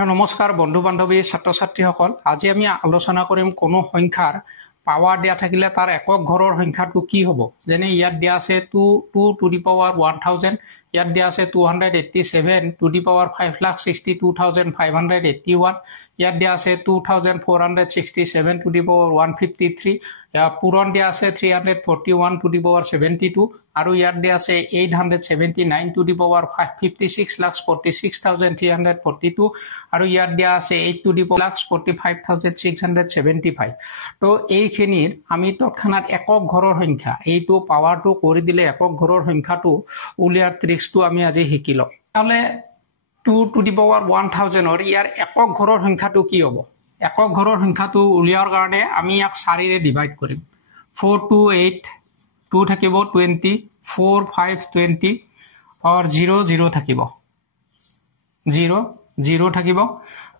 নমস্কাৰ বন্ধু বান্ধৱী ছাত্ৰ ছাত্ৰীসকল, আজি আমি আলোচনা কৰিম কোনো সংখ্যাৰ পাৱাৰ দিয়া থাকিলে তাৰ একক ঘৰৰ সংখ্যাটো কি হ'ব। যেনে ইয়াত দিয়া আছে 2 to the power 1000, ইয়াত দিয়া আছে 287 to the power 5,62,581, ইয়াত দিয়া আছে 2467 to the power 153, পূৰণ দিয়া আছে 341 to the power 72, আৰু ইয়াত দিয়া আছে 879 to the power 56,46,342, আৰু ইয়াত দিয়া আছে 8 to the power 45,675। তো এইখিনিৰ আমি তৎক্ষণাত একক ঘৰৰ সংখ্যা এইটো পাৱাৰটো কৰি দিলে একক ঘৰৰ সংখ্যাটো উলিয়াৰ ট্ৰিক্সটো আমি আজি শিকি লম। তাহলে 2 to the power 1000 ৰ ইয়াৰ একক ঘৰৰ সংখ্যাটো কি হ'ব। একক ঘৰৰ সংখ্যাটো উলিয়াৰ কাৰণে আমি ইয়াক 4 ৰে ডিভাইড কৰিম। 4 to 8, 2 থাকিব 20, 4 5 20 और 0 0 থাকিব, 0 0 থাকিব।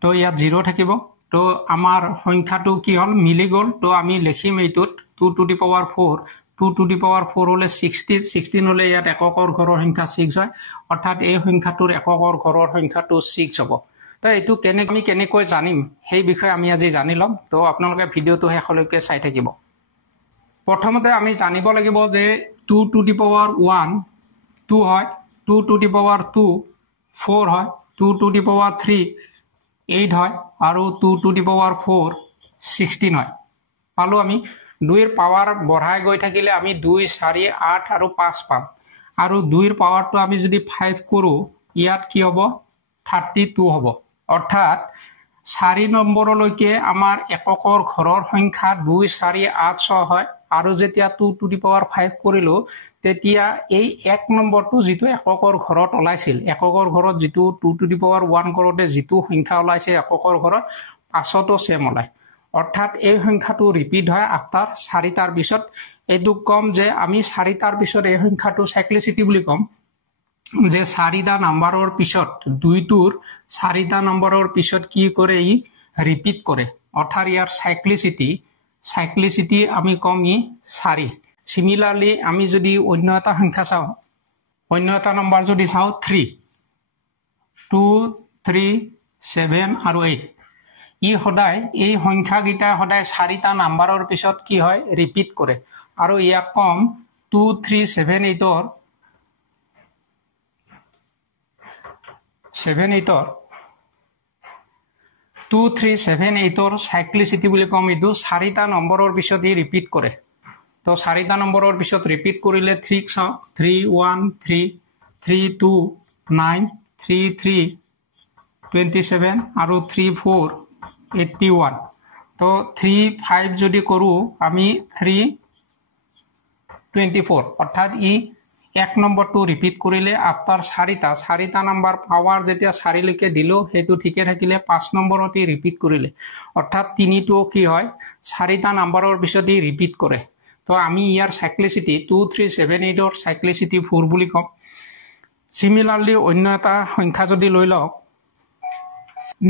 তো ইয়াত 0 থাকিব। তো আমাৰ সংখ্যাটো কি হল মিলি গল। তো আমি লিখিম এইটোত 2 to the power 4, 2 to the power 4 হলে 16 হলে ইয়াত এককৰ ঘৰৰ সংখ্যা 6 হয়, অৰ্থাৎ এই সংখ্যাটোৰ এককৰ ঘৰৰ সংখ্যাটো 6 হ'ব। তো এইটো আমি কেনেকৈ জানিম সেই বিষয়ে আমি আজি জানি লম। তো আপোনালোকে ভিডিঅটো শেষলৈকে চাই থাকিব। প্ৰথমতে আমি জানিব লাগিব যে 2 to the power 1 2 হয়, 2 to the power 2 4 হয়, 2 to the power 3 8 হয়, আৰু 2 to the power 4 16 হয়। পালো আমি 2 ৰ পাৱাৰ বঢ়াই গৈ থাকিলে আমি 2 4 8 আৰু 5 পাম, আৰু 2 ৰ পাৱাৰটো আমি যদি 5 কৰো ইয়াত কি হ'ব 32 হ'ব। অৰ্থাৎ 4 নম্বৰলৈকে আমাৰ এককৰ ঘৰৰ সংখ্যা 2 4 8 6 হয়, আৰু যেতিয়া 2 to the power 5 কৰিলো তেতিয়া এই 1 নম্বৰটো যিটো এককৰ ঘৰত ওলাইছিল, এককৰ ঘৰত যিটো 2 to the power 1 কৰোতে যিটো সংখ্যা ওলাইছে এককৰ ঘৰত পাছতো সেম ওলাই। অৰ্থাৎ এই সংখ্যাটো ৰিপিট হয় আফটাৰ 4টাৰ পিছত। এইটো কম যে আমি 4টাৰ পিছত এই সংখ্যাটো সাইক্লিসিটি বুলি কম, যে 4টা নাম্বাৰৰ পিছত 2টোৰ 4টা নম্বৰৰ পিছত কি কৰে ই ৰিপিট কৰে, অৰ্থাৎ ইয়াৰ সাইক্লিসিটি আমি কম ই 4। সিমিলাৰলি আমি যদি অন্য এটা সংখ্যা চাও, অন্য এটা নম্বৰ যদি চাও 3 2 3 7 আৰু 8, ই সদায় এই সংখ্যাগিটা সদায় 4টা নম্বৰৰ পিছত কি হয় ৰিপিট কৰে। আৰু ইয়াক কম 2 3 7 8 2 3 7 8 সাইক্লিসিটি বুলি কম। এইটো 4টা নম্বৰৰ পিছত ই ৰিপিট কৰে। তো 4টা নম্বৰৰ পিছত ৰিপিট কৰিলে 3 চাও 3 1 3 3 2 9 3 3 27 আৰু 3 4 81। তো 3 5 যদি কৰো আমি 3 24, অৰ্থাৎ ই 1 নম্বৰটো ৰিপিট কৰিলে আফটাৰ 4টা নম্বৰ পাৱাৰ যেতিয়া 4 লৈকে দিলো হেতু ঠিকে থাকিলে 5 নম্বৰতে ৰিপিট কৰিলে, অৰ্থাৎ 3টো কি হয় 4টা নম্বৰৰ পিছত ই ৰিপিট কৰে। তো আমি ইয়াৰ সাইক্লিসিটি 2 3 7 8 ৰ সাইক্লিসিটি 4 বুলি কম। সিমিলারলি অন্য এটা সংখ্যা যদি লৈ লওক,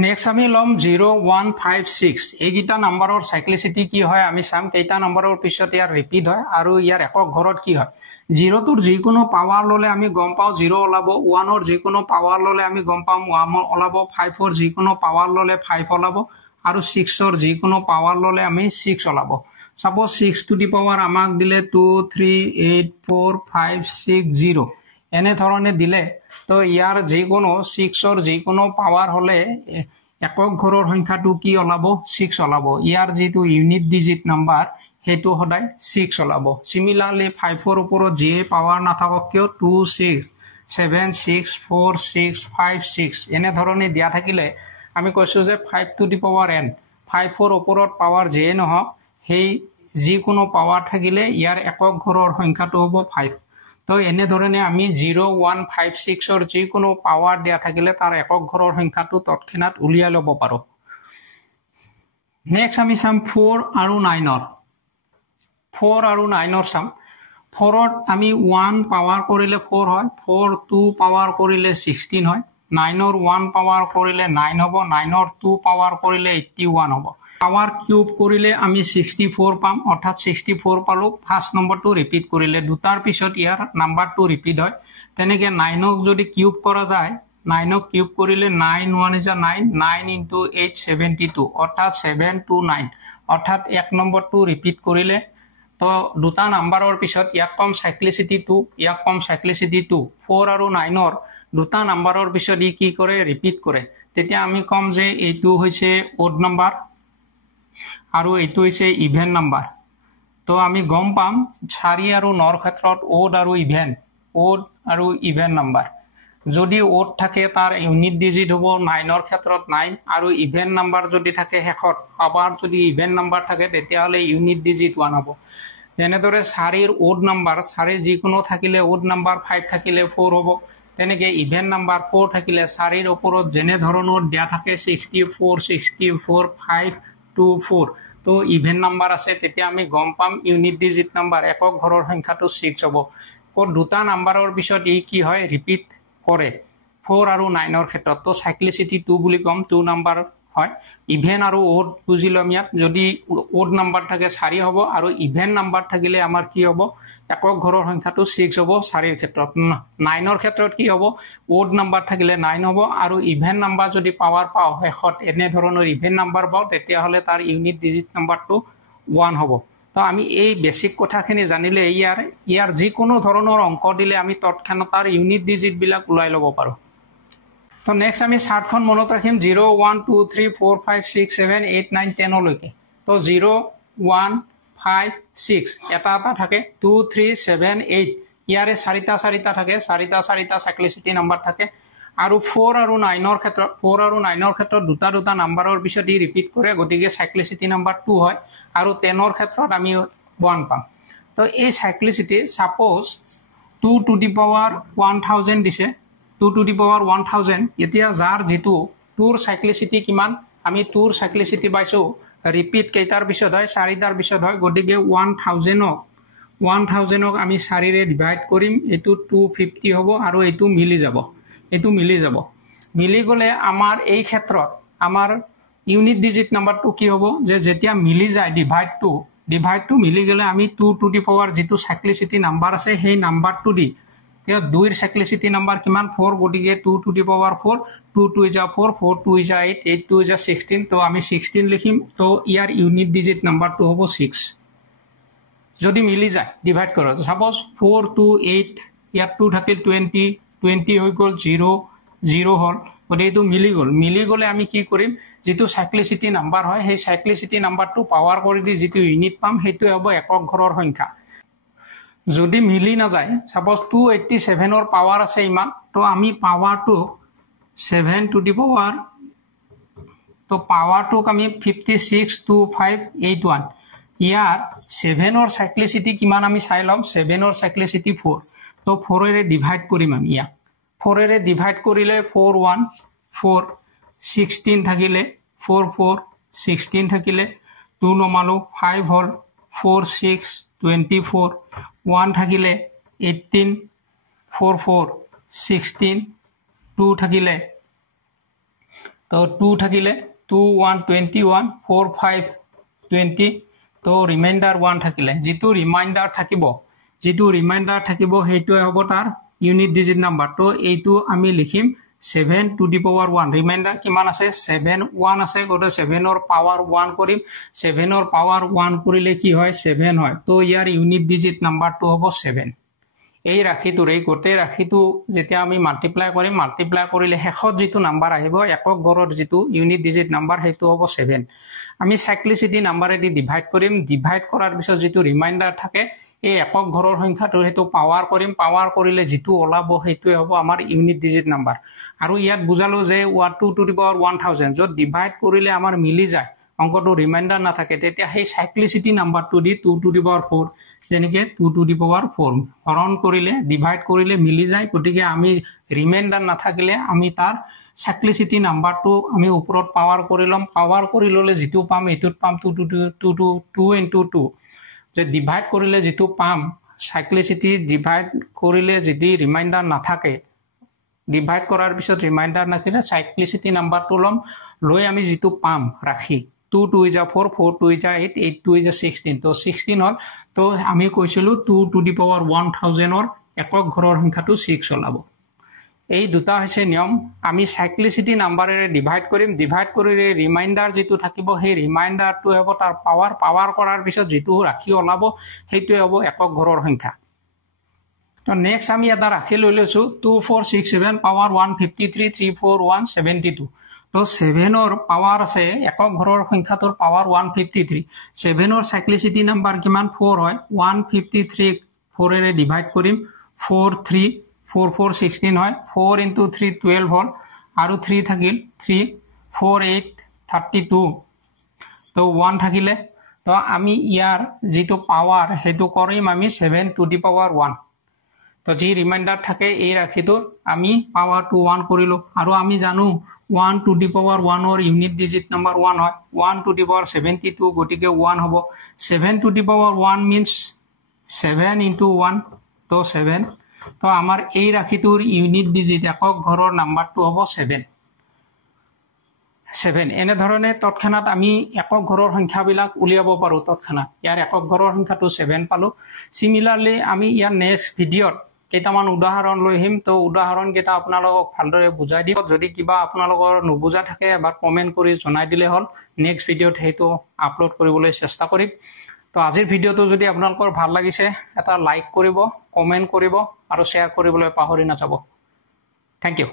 নেক্সট আমি লম 0 1 5 6। এইগিটা নম্বৰৰ সাইক্লিসিটি কি হয় আমি চাম, কেইটা নম্বৰৰ পিছত ইয়াৰ ৰিপিট হয় আৰু ইয়াৰ একক ঘৰত কি হয়। 0টোৰ যিকোনো পাৱাৰ ললে আমি গম পাও 0 ওলাব, 1ৰ যিকোনো পাৱাৰ ললে আমি গম পাম 1 ওলাব, 5ৰ যিকোনো পাৱাৰ ললে 5 ওলাব, আৰু 6ৰ যিকোনো পাৱাৰ ললে আমি 6 ওলাব। Suppose 6 to the power আমাক দিলে 2 3 8 4 5 6 0 এনে ধৰণে দিলে, তো ইয়াৰ যিকোনো 6ৰ যিকোনো পাৱাৰ হলে একক ঘৰৰ সংখ্যাটো কি ওলাব 6 ওলাব। ইয়াৰ যিটো ইউনিট ডিজিট নাম্বাৰ হেতু সদায় 6 ওলাব। সিমিলাৰলি 5ৰ ওপৰত যি পাৱাৰ নাথাকক কিয় 2 6 7 6 4 6 5 6 এনে ধৰণে দিয়া থাকিলে আমি কৈছো যে 5 to the power n, 5ৰ ওপৰত পাৱাৰ যিয়ে নহওক সেই যিকোনো পাৱাৰ থাকিলে ইয়াৰ একক ঘৰৰ সংখ্যাটো হ'ব 5। তো এনে ধৰণে আমি 0 1 5 6ৰ যিকোনো পাৱাৰ দিয়া থাকিলে তাৰ একক ঘৰৰ সংখ্যাটো তৎক্ষণাত উলিয়াই ল'ব পাৰো। নেক্সট আমি চাম 4 আৰু 9ৰ। 4 আৰু 9ৰ চাম। 4ত আমি 1 পাৱাৰ কৰিলে 4 হয়, 4 2 পাৱাৰ কৰিলে 16 হয়, 9ৰ 1 পাৱাৰ কৰিলে 9 হ'ব, 9ৰ 2 পাৱাৰ কৰিলে 81 হ'ব। পাৱাৰ কিউব কৰিলে আমি 64 পাম, অৰ্থাৎ 64 পালো। ফাৰ্স্ট নম্বৰটো ৰিপিট কৰিলে দুটাৰ পিছত ইয়াৰ নাম্বাৰটো ৰিপিট হয়। তেনেকে 9ক যদি কিউব কৰা যায় 9 কিউব কৰিলে 9 1 is 9 9 into 8 72 অৰ্থাৎ 729 অৰ্থাৎ এক নম্বৰটো ৰিপিট কৰিলে তো দুটা নাম্বাৰৰ পিছত ইয়াক কম সাইক্লিসিটি 2 ইয়াক কম সাইক্লিসিটি 2 4 আৰু 9 ৰ দুটা নাম্বাৰৰ পিছত ই কি কৰে ৰিপিট কৰে তেতিয়া আমি কম যে এইটো হৈছে অড নাম্বাৰ আৰু এইটো হৈছে ইভেন নাম্বাৰ তো আমি গম পাম 4 আৰু 9 ৰ ক্ষেত্ৰত অড আৰু ইভেন নাম্বাৰ যদি অড থাকে তাৰ ইউনিট ডিজিট হ'ব 9 ৰ ক্ষেত্ৰত 9 আৰু ইভেন নাম্বাৰ যদি থাকে শেষত আবাৰ যদি ইভেন নাম্বাৰ থাকে তেতিয়া হলে ইউনিট ডিজিট 1 হ'ব তেনেদৰে 4 ৰ অড নাম্বাৰ 4 যিকোনো থাকিলে অড নাম্বাৰ 5 থাকিলে 4 হ'ব তেনেকে ইভেন নাম্বাৰ 4 থাকিলে 4 ৰ ওপৰত যেনে ধৰণৰ দিয়া থাকে 64 5 2 4 তো ইভেন নাম্বাৰ আছে তেতিয়া আমি গম পাম ইউনিট ডিজিট নাম্বাৰ একক ঘৰৰ সংখ্যাটো 6 হ'ব কোড দুটা নাম্বাৰৰ পিছত ই কি হয় ৰিপিট কৰে 4 আৰু 9 ৰ ক্ষেত্ৰত তো সাইক্লিসিটি 2 বুলি কম 2 নাম্বাৰ হয় ইভেন আৰু অড বুজিলম ইয়াত যদি অড নাম্বাৰ থাকে 4 হ'ব আৰু ইভেন নাম্বাৰ থাকিলে আমাৰ কি হ'ব একক ঘৰৰ সংখ্যাটো 6 হ'ব 4 ৰ ক্ষেত্ৰত 9 ৰ ক্ষেত্ৰত কি হ'ব অড নাম্বাৰ থাকিলে 9 হ'ব আৰু ইভেন নাম্বাৰ যদি পাৱাৰ পাও শেষত এনে ধৰণৰ ইভেন নাম্বাৰ পাও তেতিয়া হলে তাৰ ইউনিট ডিজিট নাম্বাৰটো 1 হ'ব তো আমি এই বেসিক কথাখিনি জানিলে ইয়াৰ যিকোনো ধৰণৰ অংক দিলে আমি তৎক্ষণাত তাৰ ইউনিট ডিজিট বিলাক উলাই ল'ব পাৰো তো নেক্সট আমি চাৰ্টখন মনত ৰাখিম 0 1 2 3 4 5 6 7 8 9 10 লৈকে তো 0 1 5 6 এটা থাকে 2 3 7 8 ইয়াৰে চাৰিটা থাকে চাৰিটা সাইক্লিসিটি নাম্বাৰ থাকে আৰু 4 আৰু 9 ৰ ক্ষেত্ৰত দুটা নাম্বাৰৰ পিছত ই ৰিপিট কৰে গতিকে সাইক্লিসিটি নাম্বাৰ 2 হয় আৰু 10 ৰ ক্ষেত্ৰত আমি 1 পাম তো এই cyclicity suppose 2 to the power 1000 দিছে 2 টু দি পাৱাৰ 1000 এতিয়া যাৰ যেটো 2 ৰ সাইক্লিসিটি কিমান আমি 2 ৰ সাইক্লিসিটি পাইছো ৰিপিট কেইটাৰ পিছত হয় 4টাৰ পিছত হয় গতিকে 1000ক আমি 4 ৰে ডিভাইড কৰিম এটো 250 হ'ব আৰু এটো মিলি যাব মিলি গলে আমাৰ এই ক্ষেত্ৰত আমাৰ ইউনিট ডিজিট নাম্বাৰটো কি হ'ব যে যেতিয়া মিলি যায় ডিভাইড টু মিলি গলে আমি 2 টু দি পাৱাৰ যেটো সাইক্লিসিটি নাম্বাৰ আছে সেই নাম্বাৰটো দি এতিয়া 2 ৰ সাইক্লিসিটি নাম্বাৰ কিমান 4 গতিকে 2 to the power 4 2 2 is 4 4 2 is 8 8 2 is 16 তো আমি 16 লিখিম তো ইয়াৰ ইউনিট ডিজিট নাম্বাৰটো হ'ব 6 যদি মিলি যায় ডিভাইড কৰক সাপোজ 4 2 8 ইয়াত 2 থাকিল 20 হৈ গল 0 হল গতিকে এটো মিলি গলে আমি কি কৰিম যেটো সাইক্লিসিটি নাম্বাৰ হয় সেই সাইক্লিসিটি নাম্বাৰটো পাৱাৰ কৰি দি যেটো ইউনিট পাম হেতু হ'ব একক ঘৰৰ সংখ্যা যদি মিলি না যায় সাপোজ 287 ৰ পাৱাৰ আছে ইমান তো আমি পাৱাৰটো 7 টু দি পাৱাৰ তো পাৱাৰটো আমি 562581 ইয়াৰ 7 ৰ সাইক্লিসিটি কিমান আমি চাই লম 7 ৰ সাইক্লিসিটি 4 তো 4 ৰে ডিভাইড কৰিম আমি ইয়া 4 ৰে ডিভাইড কৰিলে 4 1 4 16 থাকিলে 4 4 16 থাকিলে 2 নমালো 5 হল 4 6 24 1 থাকিলে 18 4 4 16 2 থাকিলে তো 2 থাকিলে 2 1 21 4 5 20 তো ৰিমাইন্ডাৰ 1 থাকিলে যেটো ৰিমাইন্ডাৰ থাকিব হেতু হ'ব তাৰ ইউনিট ডিজিট নাম্বাৰ তো এইটো আমি লিখিম 7 টু দি পাৱাৰ 1 ৰিমাইন্ডাৰ কিমান আছে 7 1 আছে গতে 7 ৰ পাৱাৰ 1 কৰিম 7 ৰ পাৱাৰ 1 কৰিলে কি হয় 7 হয় তো ইয়াৰ ইউনিট ডিজিট নাম্বাৰটো হ'ব 7 এই ৰাখিটোৰ এই গোটেই ৰাখিটো যেতিয়া আমি মাল্টিপ্লাই কৰিলে শেষত যেটো নাম্বাৰ আহিব একক ঘৰৰ যেটো ইউনিট ডিজিট নাম্বাৰ হেতু হ'ব 7 আমি সাইক্লিসিটি নাম্বাৰেদি ডিভাইড কৰিম ডিভাইড কৰাৰ পিছত যেটো ৰিমাইন্ডাৰ থাকে এই একক ঘৰৰ সংখ্যাটো হেতু পাৱাৰ কৰিলে যেটো ওলাব হেতু হ'ব আমাৰ ইউনিট ডিজিট নাম্বাৰ আৰু ইয়াত বুজালো যে 2 টু দি পাৱাৰ 1000 যত ডিভাইড কৰিলে আমাৰ মিলি যায় অংকটো ৰিমাইন্ডাৰ না থাকে তেতিয়া সেই সাইক্লিসিটি নাম্বাৰটো দি 2 টু দি পাৱাৰ 4 যেনেকে 2 টু দি পাৱাৰ 4 হৰণ কৰিলে ডিভাইড কৰিলে মিলি যায় গতিকে আমি ৰিমাইন্ডাৰ না থাকিলে আমি তাৰ সাইক্লিসিটি নাম্বাৰটো আমি ওপৰত পাৱাৰ কৰি ললে যেটো পাম এটোত পাম 2 into 2 যে ডিভাইড কৰিলে যেটো পাম সাইক্লিসিটি ডিভাইড কৰিলে যদি ৰিমাইন্ডাৰ না থাকে ডিভাইড কৰাৰ পিছত ৰিমাইন্ডাৰ নাকিলে সাইক্লিসিটি নাম্বাৰটো লৈ আমি যেটো পাম ৰাখি 2 2 is 4 4 2 is 8 8 2 is 16 তো 16 হল তো আমি কৈছিলো 2 টু দি পাৱাৰ 1000 ৰ একক ঘৰৰ সংখ্যাটো 6 ওলাব এই দুটা হৈছে নিয়ম আমি সাইক্লিসিটি নাম্বাৰেৰে ডিভাইড কৰিম ডিভাইড কৰি ৰিমাইন্ডাৰ যেটো থাকিব সেই ৰিমাইন্ডাৰটো হ'ব তাৰ পাৱাৰ কৰাৰ পিছত যেটো ৰাখি ওলাব সেইটোৱে হ'ব একক ঘৰৰ সংখ্যা তো নেক্সট আমি এটা ৰাখি লৈ লৈছো 2467 পাৱাৰ 153 34172 তো 7 ৰ পাৱাৰ আছে একক ঘৰৰ সংখ্যাটোৰ পাৱাৰ 153 7 ৰ সাইক্লিসিটি নাম্বাৰ কিমান 4 হয় 153 4 এৰে ডিভাইড কৰিম 4 3 4 4 16 হয় 4 into 3 12 হল আৰু 3 থাকিল 3 4 8 32 তো 1 থাকিলে তো আমি ইয়াৰ যেটো পাৱাৰ হেতু কৰিম আমি 7 to the power 1 তো যি ৰিমাইন্ডাৰ থাকে এই ৰাখিটো আমি পাৱাৰ টু 1 কৰিলো আৰু আমি জানো 1 to the power 1 or unit digit number 1 হয় 1 to the power 72 গটিকে 1 হ'ব 7 to the power 1 means 7 into 1 তো 7 তো আমাৰ এই ৰাখিটোৰ ইউনিট ডিজিট একক ঘৰৰ নাম্বাৰটো হ'ব 7 এনে ধৰণে তৎক্ষণাত আমি একক ঘৰৰ সংখ্যাবিলাক উলিয়াব পাৰো তৎক্ষণাত ইয়াৰ একক ঘৰৰ সংখ্যাটো 7 পালো সিমিলাৰলি আমি ইয়াৰ নেক্সট ভিডিঅত কেইটামান উদাহৰণ লৈ আহিম তো উদাহৰণ কেইটা আপোনালোকক ভালদৰে বুজাই দিম যদি কিবা আপোনালোকৰ নুবুজা থাকে এবাৰ কমেন্ট কৰি জনাই দিলে হ'ল নেক্সট ভিডিঅত হেতু আপলোড কৰিবলৈ চেষ্টা কৰিম তো আজিৰ ভিডিঅটো যদি আপোনালোকৰ ভাল লাগিছে এটা লাইক কৰিব কমেন্ট কৰিব আৰু শেয়াৰ কৰিবলৈ পাহৰি নাযাব থ্যাংক ইউ